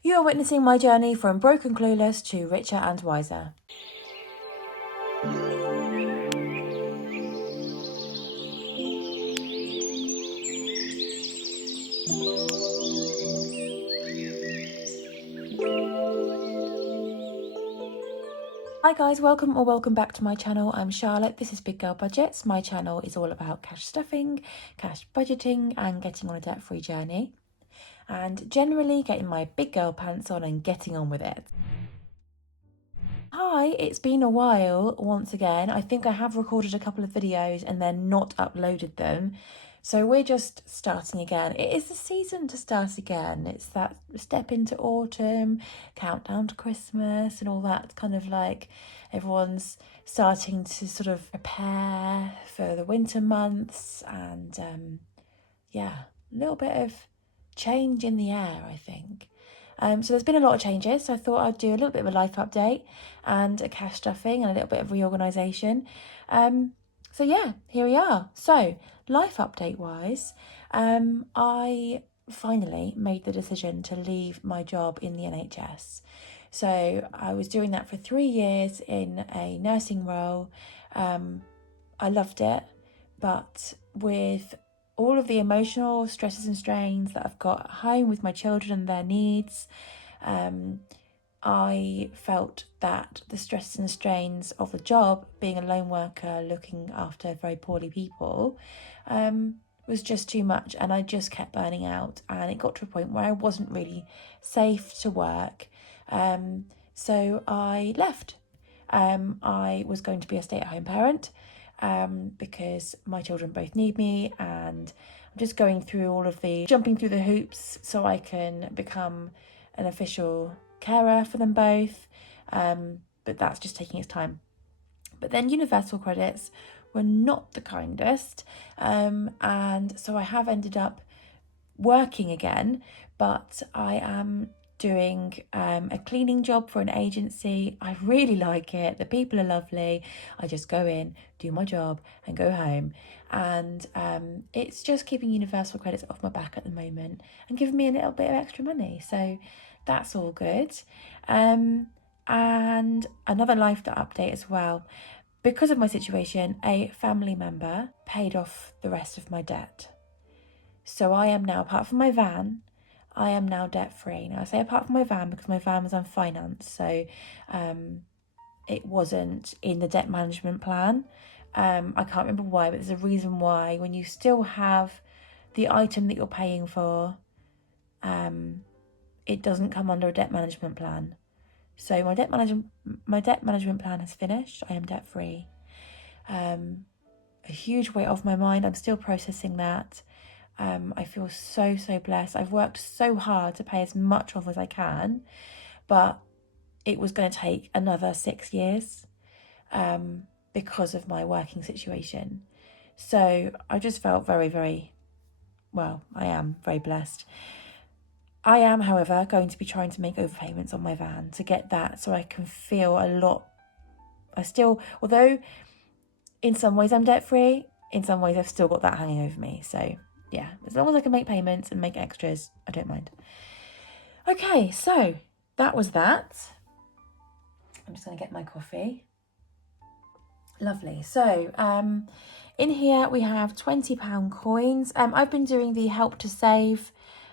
You are witnessing my journey from broke and clueless to richer and wiser. Hi guys, welcome back to my channel. I'm Charlotte. This is Big Girl Budgets. My channel is all about cash stuffing, cash budgeting and getting on a debt-free journey. And generally getting my big girl pants on and getting on with it. Hi, it's been a while once again. I think I have recorded a couple of videos and then not uploaded them. So we're just starting again. It is the season to start again. It's that step into autumn, countdown to Christmas and all that kind of like everyone's starting to sort of prepare for the winter months and yeah, a little bit of change in the air, I think. So there's been a lot of changes. So I thought I'd do a little bit of a life update and a cash stuffing and a little bit of reorganisation. So yeah, here we are. So life update wise, I finally made the decision to leave my job in the NHS. So I was doing that for 3 years in a nursing role. I loved it, but with all of the emotional stresses and strains that I've got at home with my children and their needs, I felt that the stresses and strains of the job, being a lone worker, looking after very poorly people, was just too much, and I just kept burning out, and it got to a point where I wasn't really safe to work. So I left. I was going to be a stay-at-home parent, because my children both need me, and I'm just going through all of the jumping through the hoops so I can become an official carer for them both, but that's just taking its time. But then universal credits were not the kindest, and so I have ended up working again, but I am doing a cleaning job for an agency. I really like it. The people are lovely. I just go in, do my job and go home, and it's just keeping universal credits off my back at the moment and giving me a little bit of extra money, so that's all good. And another life update as well. Because of my situation, a family member paid off the rest of my debt. So I am now, apart from my van, I am now debt-free. Now I say apart from my van because my van was unfinanced, so it wasn't in the debt management plan. I can't remember why, but there's a reason why. When you still have the item that you're paying for, it doesn't come under a debt management plan. So my debt management plan has finished. I am debt-free. A huge weight off my mind. I'm still processing that. I feel so blessed. I've worked so hard to pay as much off as I can, but it was going to take another 6 years because of my working situation. So I just felt very, well, I am very blessed. I am, however, going to be trying to make overpayments on my van to get that so I can feel a lot. Although in some ways I'm debt-free, in some ways I've still got that hanging over me. So yeah, as long as I can make payments and make extras, I don't mind. Okay, so that was that. I'm just going to get my coffee. Lovely. So in here we have £20 coins. I've been doing the help to save,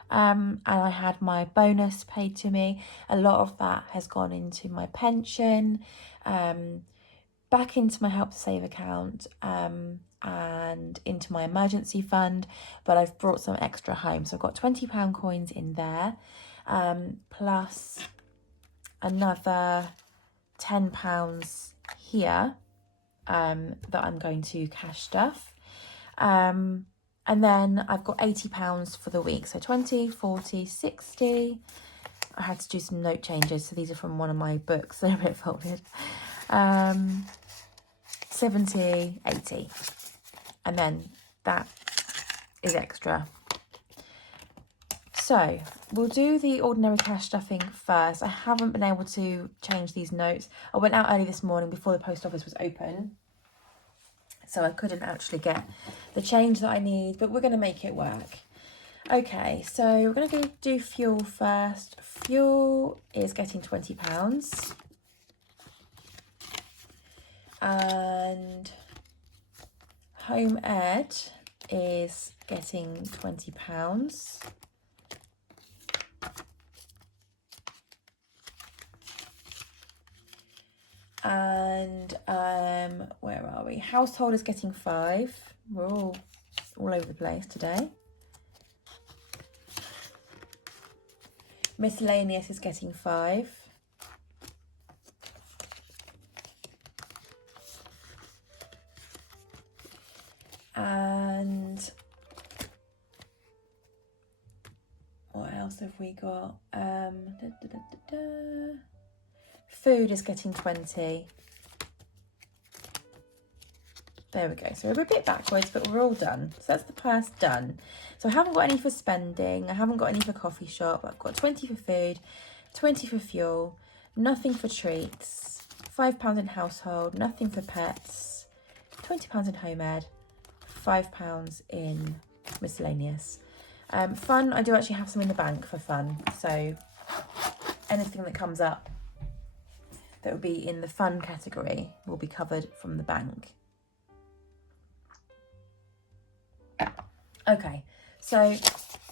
and I had my bonus paid to me. A lot of that has gone into my pension, back into my help to save account, and into my emergency fund, but I've brought some extra home. So I've got £20 coins in there, plus another £10 here, that I'm going to cash stuff. And then I've got £80 for the week. So 20, 40, 60. I had to do some note changes. So these are from one of my books. They're a bit folded. 70, 80. And then that is extra. So we'll do the ordinary cash stuffing first. I haven't been able to change these notes. I went out early this morning before the post office was open, so I couldn't actually get the change that I need, but we're going to make it work. Okay, so we're going to do fuel first. Fuel is getting £20. And home ed is getting £20. And where are we? Household is getting £5. We're all over the place today. Miscellaneous is getting £5. And what else have we got? Food is getting 20. There we go. So we're a bit backwards, but we're all done. So that's the purse done. So I haven't got any for spending. I haven't got any for coffee shop. I've got 20 for food, 20 for fuel, nothing for treats, £5 in household, nothing for pets, £20 in home ed, £5 in miscellaneous. Fun, I do actually have some in the bank for fun. So anything that comes up that will be in the fun category will be covered from the bank. Okay, so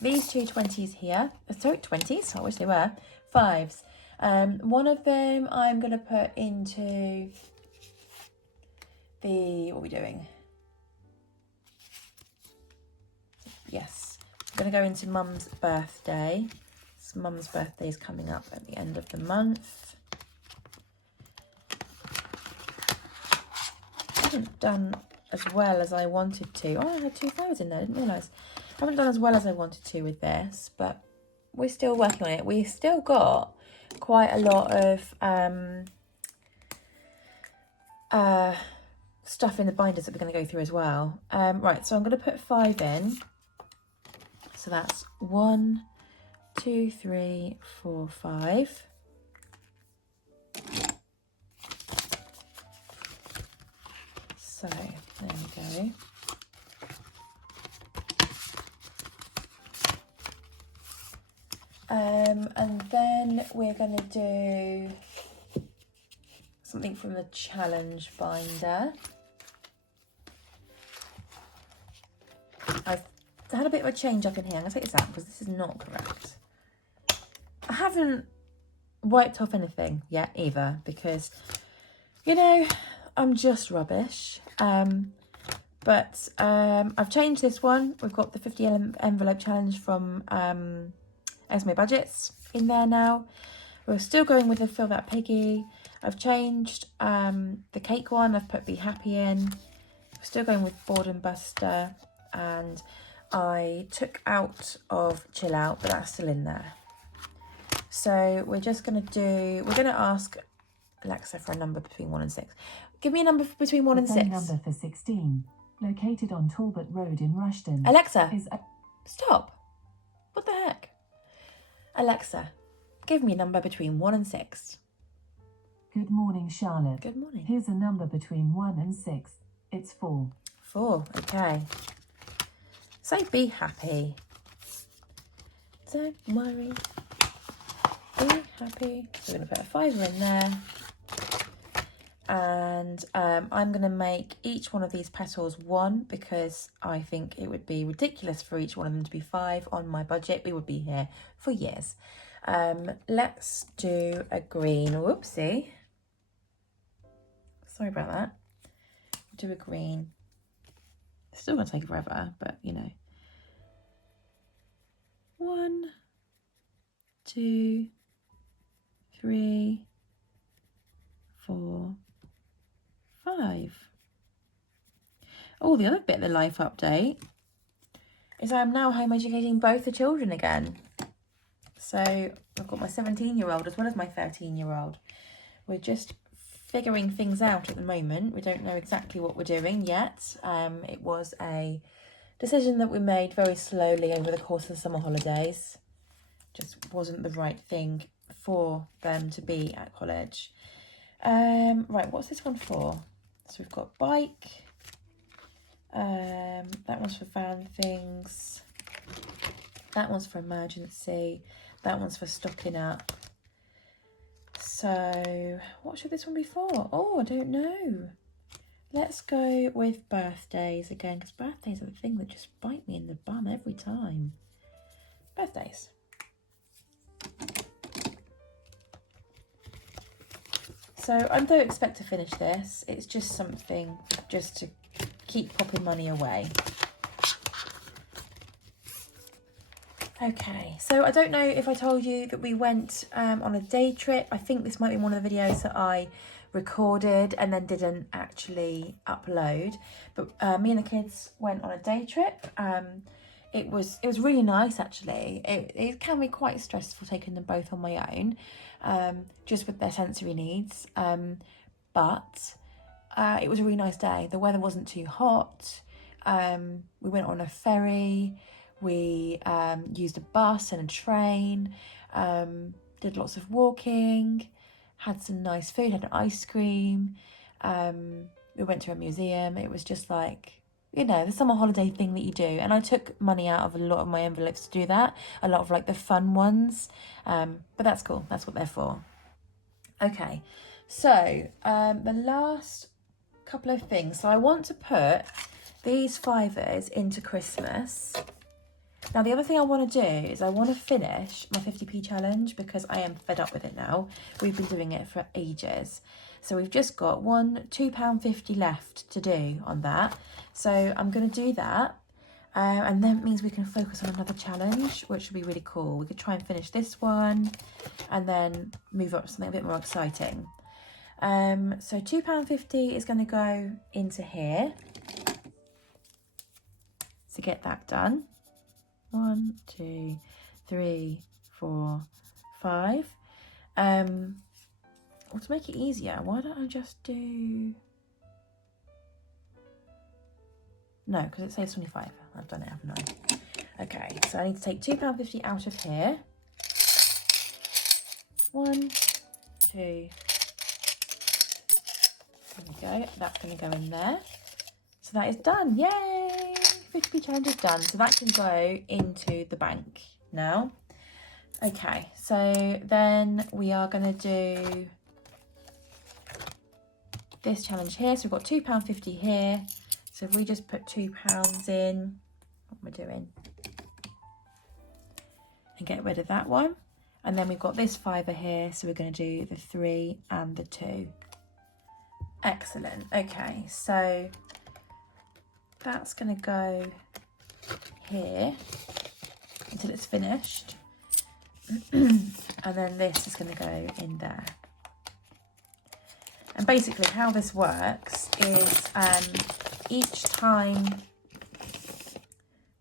these two 20s here, sorry, 20s, I wish they were, 5s. One of them I'm going to put into the, what are we doing? Yes, I'm going to go into Mum's birthday. So Mum's birthday is coming up at the end of the month. I haven't done as well as I wanted to. Oh, I had 2 flowers in there, I didn't realise. I haven't done as well as I wanted to with this, but we're still working on it. We've still got quite a lot of stuff in the binders that we're going to go through as well. Right, so I'm going to put 5 in. So that's 1, 2, 3, 4, 5. So there we go. And then we're going to do something from the challenge binder. I've had a bit of a change up in here. I'm going to take this out because this is not correct. I haven't wiped off anything yet either because, you know, I'm just rubbish. But I've changed this one. We've got the 50 envelope challenge from Esme Budgets in there now. We're still going with the Fill That Piggy. I've changed the cake one. I've put Be Happy in. We're still going with Boredom Buster. And I took out of Chill Out, but that's still in there. So we're just going to ask Alexa for a number between 1 and 6. Give me a number between 1 and 6. Number for 16, located on Talbot Road in Rushden. Alexa, stop. What the heck? Alexa, give me a number between 1 and 6. Good morning, Charlotte. Good morning. Here's a number between 1 and 6. It's 4. 4, okay. So be happy. Don't worry. Be happy. We're going to put a 5 in there. And I'm going to make each one of these petals 1 because I think it would be ridiculous for each one of them to be 5 on my budget. We would be here for years. Let's do a green. Whoopsie. Sorry about that. Do a green. It's still going to take forever, but you know. 1, 2, 3, 4, 5. Oh, the other bit of the life update is I am now home educating both the children again. So I've got my 17-year-old as well as my 13-year-old. We're just figuring things out at the moment. We don't know exactly what we're doing yet. It was a decision that we made very slowly over the course of the summer holidays. Just wasn't the right thing for them to be at college. Right, what's this one for? So we've got bike. That one's for van things. That one's for emergency. That one's for stocking up. So what should this one be for? Oh, I don't know. Let's go with birthdays again, because birthdays are the thing that just bite me in the bum every time. Birthdays. So I don't expect to finish this. It's just something just to keep popping money away. Okay, so I don't know if I told you that we went on a day trip. I think this might be one of the videos that I recorded and then didn't actually upload. But me and the kids went on a day trip. It was really nice, actually. It can be quite stressful taking them both on my own, just with their sensory needs. But it was a really nice day. The weather wasn't too hot. We went on a ferry. We used a bus and a train, did lots of walking, had some nice food, had an ice cream. We went to a museum. It was just like, you know, the summer holiday thing that you do. And I took money out of a lot of my envelopes to do that, a lot of like the fun ones. But that's cool. That's what they're for. Okay, so the last couple of things. So I want to put these fivers into Christmas. Now, the other thing I want to do is I want to finish my 50p challenge because I am fed up with it now. We've been doing it for ages. So we've just got £2.50 left to do on that. So I'm going to do that. And that means we can focus on another challenge, which would be really cool. We could try and finish this one and then move up to something a bit more exciting. So £2.50 is going to go into here to get that done. 1, 2, 3, 4, 5. Well, to make it easier, why don't I just do... No, because it says 25. I've done it, haven't I? Okay, so I need to take £2.50 out of here. 1, 2. There we go. That's going to go in there. So that is done. Yay! 50p challenge is done. So that can go into the bank now. Okay, so then we are going to do this challenge here. So we've got £2.50 here. So if we just put £2 in, what am I doing? And get rid of that one. And then we've got this fiver here. So we're going to do the 3 and the 2. Excellent. Okay, so that's going to go here until it's finished. And then this is going to go in there. And basically how this works is each time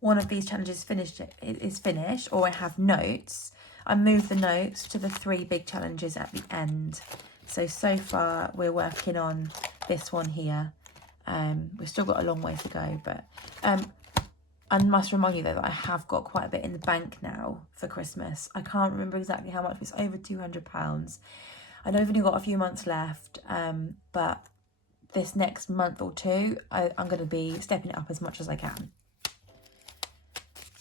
one of these challenges is finished, or I have notes, I move the notes to the 3 big challenges at the end. So far we're working on this one here. We've still got a long way to go, but I must remind you though that I have got quite a bit in the bank now for Christmas. I can't remember exactly how much, but it's over £200. I know I've only got a few months left, but this next month or two, I'm going to be stepping it up as much as I can.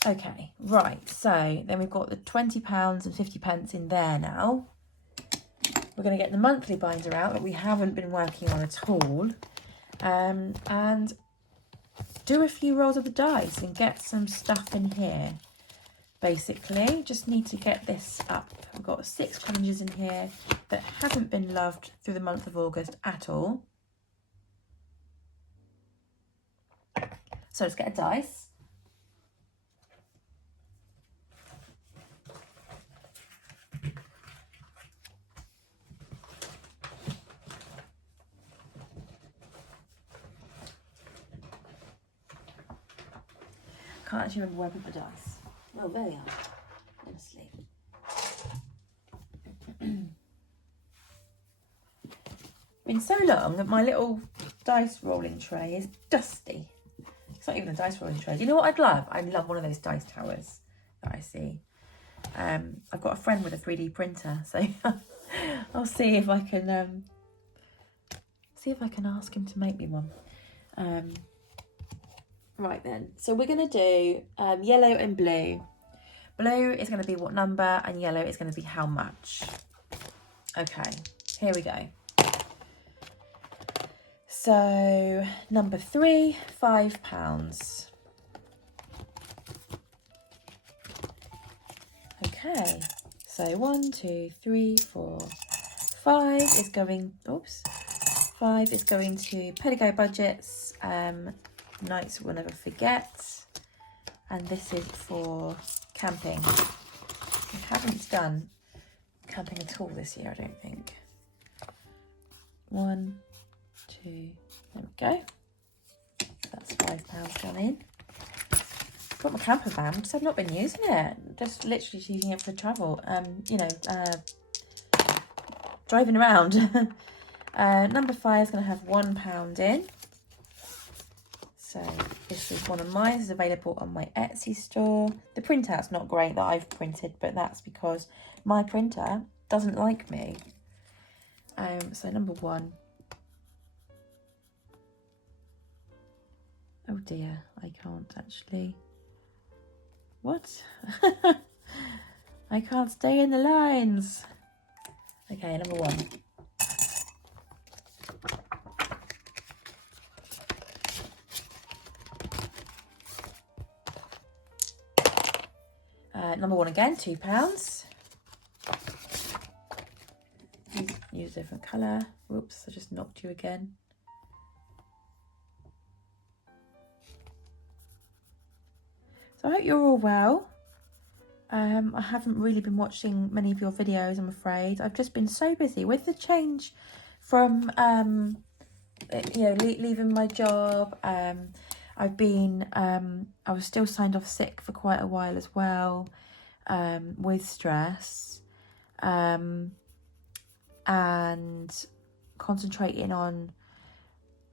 Okay, right, so then we've got the £20 and 50p in there now. We're going to get the monthly binder out that we haven't been working on at all, and do a few rolls of the dice and get some stuff in here. Basically, just need to get this up. We've got 6 challenges in here that haven't been loved through the month of August at all. So let's get a dice. Can't actually remember where I put the dice. Oh, there they are. Honestly. Been so long that my little dice rolling tray is dusty. It's not even a dice rolling tray. Do you know what I'd love? I'd love one of those dice towers that I see. I've got a friend with a 3D printer, so I'll see if I can ask him to make me one. Right then, so we're going to do yellow and blue. Blue is going to be what number, and yellow is going to be how much. Okay, here we go. So number 3, £5. Okay, so 1, 2, 3, 4, 5 is going, oops, 5 is going to Pedigo Budgets, Nights We'll Never Forget, and this is for camping. We haven't done camping at all this year, I don't think. 1, 2, there we go. That's £5 gone in. Got my camper van, just have not been using it. Just literally using it for travel. Driving around. Number 5 is going to have £1 in. So this is one of mine. This is available on my Etsy store. The printout's not great that I've printed, but that's because my printer doesn't like me. So number 1. Oh dear, I can't actually. What? I can't stay in the lines. Okay, number 1. Number 1 again, £2. Use a different colour. Whoops, I just knocked you again. So I hope you're all well. I haven't really been watching many of your videos, I'm afraid. I've just been so busy with the change from, leaving my job. I've been, I was still signed off sick for quite a while as well, with stress, and concentrating on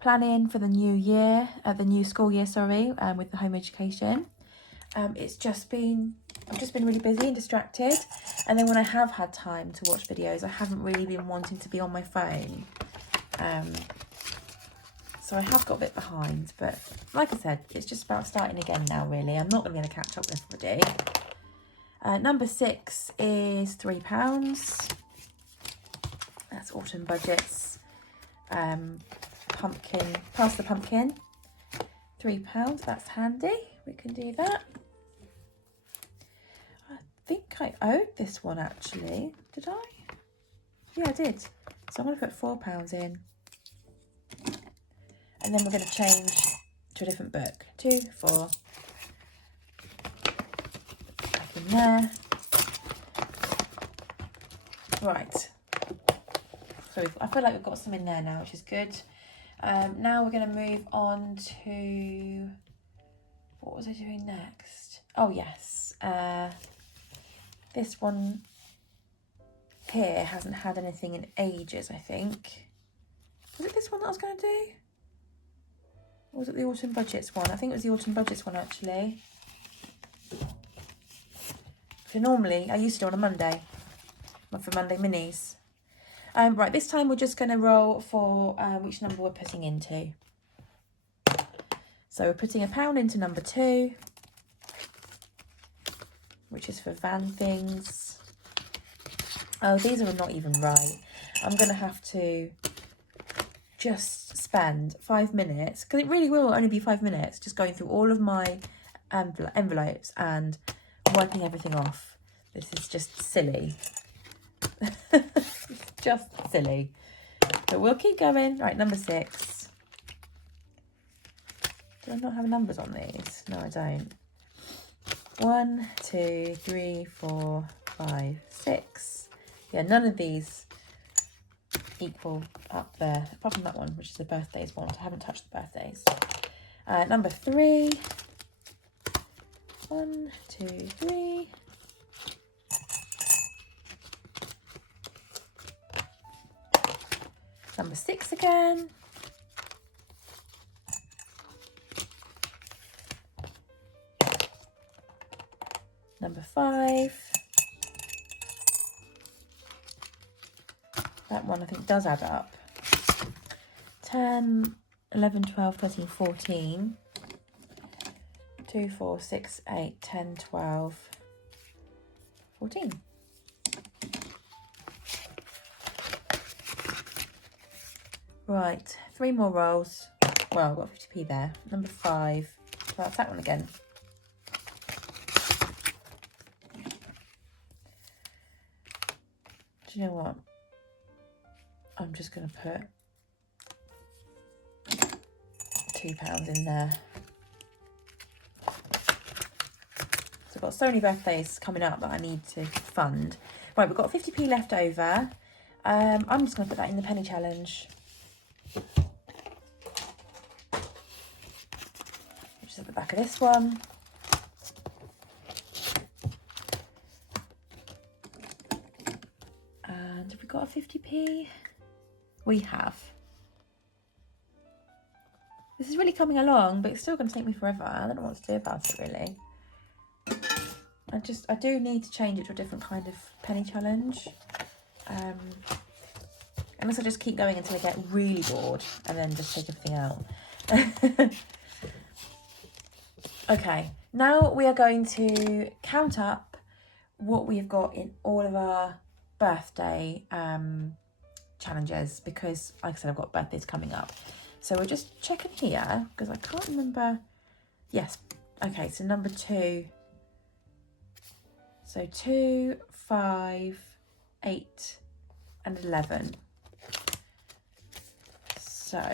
planning for the new year, the new school year, sorry, with the home education. I've just been really busy and distracted, and then when I have had time to watch videos, I haven't really been wanting to be on my phone. So I have got a bit behind, but like I said, it's just about starting again now, really. I'm not going to be able to catch up with everybody. Number 6 is £3. That's Autumn Budgets. Pumpkin, Pass the Pumpkin. £3, that's handy. We can do that. I think I owed this one actually. Did I? Yeah, I did. So I'm going to put £4 in. And then we're going to change to a different book. 2, 4. Back in there. Right. So I feel like we've got some in there now, which is good. Now we're going to move on to... What was I doing next? Oh, yes. This one here hasn't had anything in ages, I think. Was it this one that I was going to do? Or was it the Autumn Budgets one? I think it was the Autumn Budgets one, actually. So normally, I used to do on a Monday. For Monday Minis. Right, this time we're just going to roll for which number we're putting into. So we're putting £1 into number 2, which is for van things. Oh, these are not even right. I'm going to have to just spend 5 minutes, because it really will only be 5 minutes, just going through all of my envelopes and wiping everything off. This is just silly. Just silly. But we'll keep going. Right, number 6. Do I not have numbers on these? No, I don't. 1, 2, 3, 4, 5, 6. Yeah, none of these equal up there, apart from that one, which is the birthdays one. I haven't touched the birthdays. Number 3. 1, 2, 3. Number 6 again. Number 5. That one I think does add up. 10, 11, 12, 13, 14. 2, 4, 6, 8, 10, 12. 14. Right, 3 more rolls. Well, I've got 50p there. Number 5. Well, that's that one again. Do you know what? I'm just going to put £2 in there. So I've got so many birthdays coming up that I need to fund. Right, we've got 50p left over. I'm just going to put that in the penny challenge. Which is at the back of this one. And have we got a 50p? We have. This is really coming along, but it's still going to take me forever. I don't know what to do about it, really. I do need to change it to a different kind of penny challenge. Unless I just keep going until I get really bored and then just take everything out. Okay, now we are going to count up what we've got in all of our birthday challenges, because, like I said, I've got birthdays coming up. So we're just checking here, because I can't remember. Yes, okay, so number 2. So 2, 5, 8, and 11. So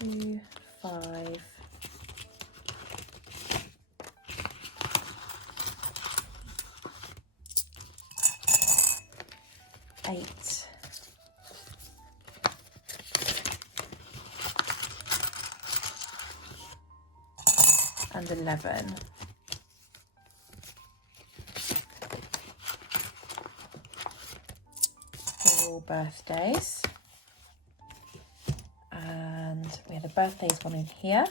2, 5, 8, and 11. They're all birthdays. And we had a birthdays one in here.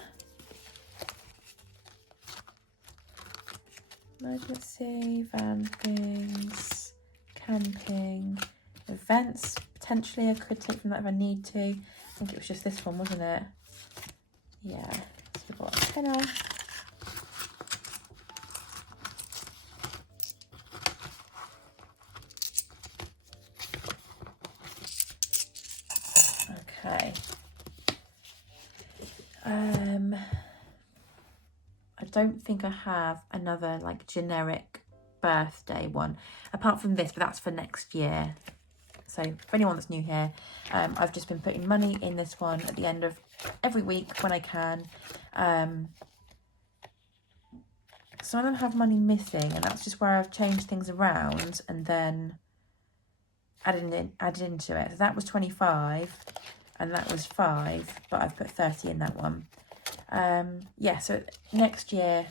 Emergency, van things, camping, events. Potentially I could take from that if I need to. I think it was just this one, wasn't it? Yeah. So we've got a tenner. Okay. I don't think I have another like generic birthday one apart from this, but that's for next year. So for anyone that's new here, I've just been putting money in this one at the end of every week when I can. Some of them have money missing, and that's just where I've changed things around and then added into it. So that was 25 and that was 5, but I've put 30 in that one. Yeah, so next year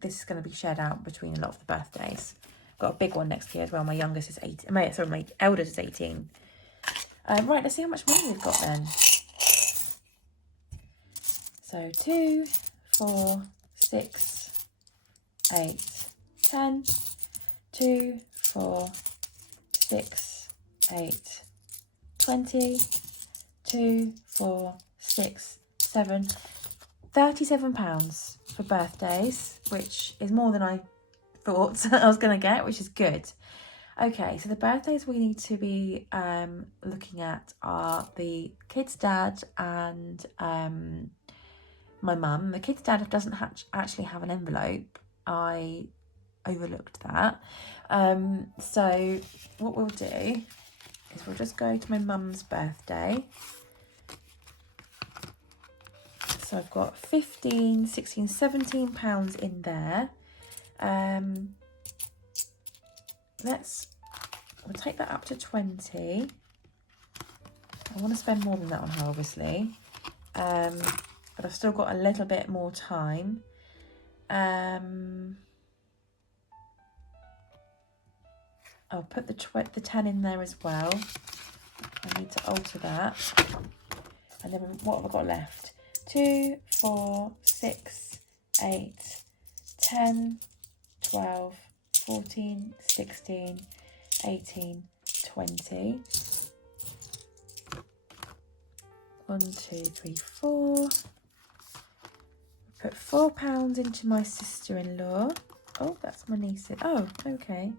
this is going to be shared out between a lot of the birthdays. Got a big one next year as well. My youngest is 18. My eldest is 18. Right, let's see how much money we've got then. So 2, 4, 6, 8, 10. 2, 4, 6, 8, 20. 2, 4, 6, 7. £37 for birthdays, which is more than I thought I was going to get, which is good. Okay, so the birthdays we need to be looking at are the kid's dad and my mum. The kid's dad doesn't actually have an envelope. I overlooked that. So what we'll do is we'll just go to my mum's birthday. So I've got 15, 16, 17 pounds in there. We'll take that up to 20. I want to spend more than that on her, obviously. But I've still got a little bit more time. I'll put the 10 in there as well. I need to alter that. And then what have I got left? 2, 4, 6, 8, 10, 12, 14, 16, 18, 20. 1, 2, 3, 4. Put £4 into my sister-in-law. Oh, that's my niece. Oh, okay.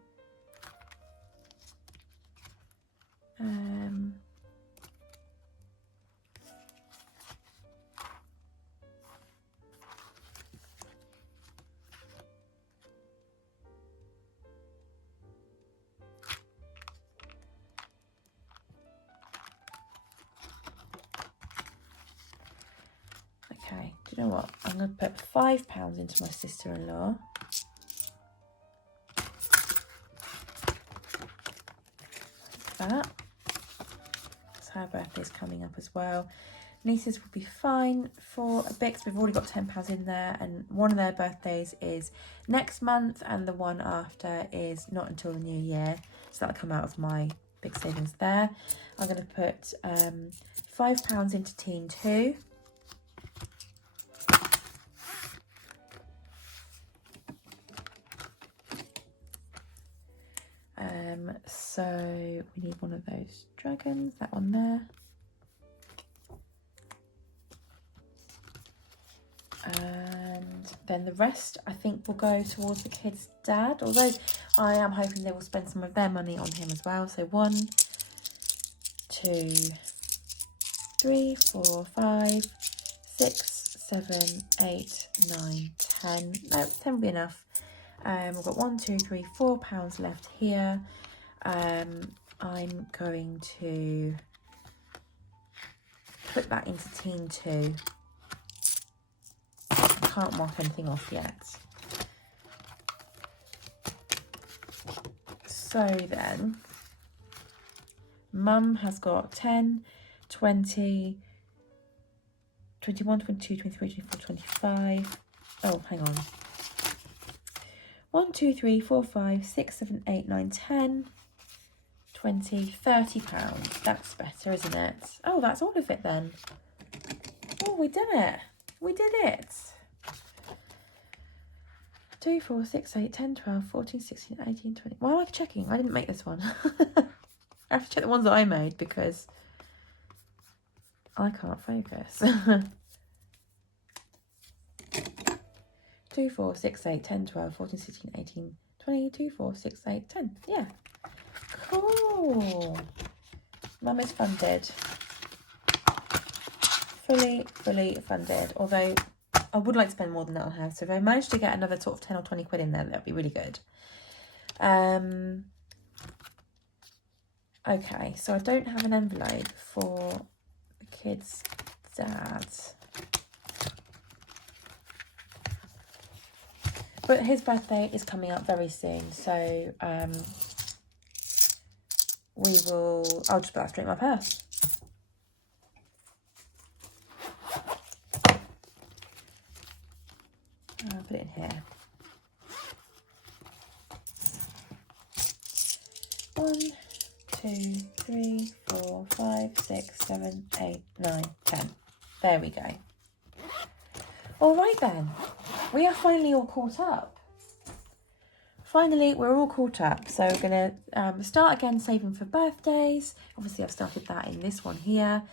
Okay, do you know what? I'm going to put £5 into my sister-in-law. Like that. So her birthday's coming up as well. Nieces will be fine for a bit because we've already got £10 in there, and one of their birthdays is next month and the one after is not until the new year. So that'll come out of my big savings there. I'm going to put £5 into Teen 2. So we need one of those dragons, that one there. And then the rest I think will go towards the kid's dad, although I am hoping they will spend some of their money on him as well. So 1, 2, 3, 4, 5, 6, 7, 8, 9, 10. No, 10 will be enough. We've got 1, 2, 3, £4 left here. I'm going to put that into Teen 2. I can't mark anything off yet. So then, Mum has got 10, 20, 21, 22, 23, 24, 25. Oh, hang on. 1, 2, 3, 4, 5, 6, 7, 8, 9, 10, 20, £30. That's better, isn't it? Oh, that's all of it then. Oh, we did it. We did it. 2, 4, 6, 8, 10, 12, 14, 16, 18, 20. Why am I checking? I didn't make this one. I have to check the ones that I made because I can't focus. 2, 4, 6, 8, 10, 12, 14, 16, 18, 20, 2, 4, 6, 8, 10. Yeah. Cool. Mum is funded. Fully funded. Although I would like to spend more than that on her. So if I manage to get another sort of 10 or 20 quid in there, that'd be really good. Okay, so I don't have an envelope for the kid's dad. But his birthday is coming up very soon, so I'll just put that straight in my purse. I'll put it in here. 1, 2, 3, 4, 5, 6, 7, 8, 9, 10. There we go. All right then, we are finally all caught up. Finally, we're all caught up. So we're going to start again saving for birthdays. Obviously, I've started that in this one here.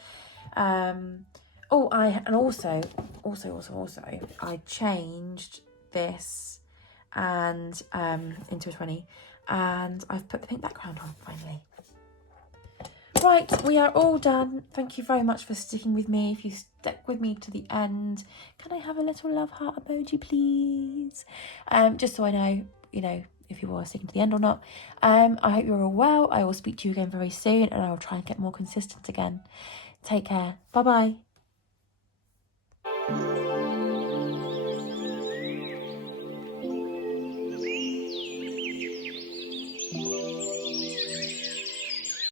Also, I changed this and into a 20, and I've put the pink background on finally. Right, we are all done. Thank you very much for sticking with me. If you stuck with me to the end, can I have a little love heart emoji, please? Just so I know, if you are sticking to the end or not. I hope you're all well. I will speak to you again very soon, and I will try and get more consistent again. Take care. Bye-bye.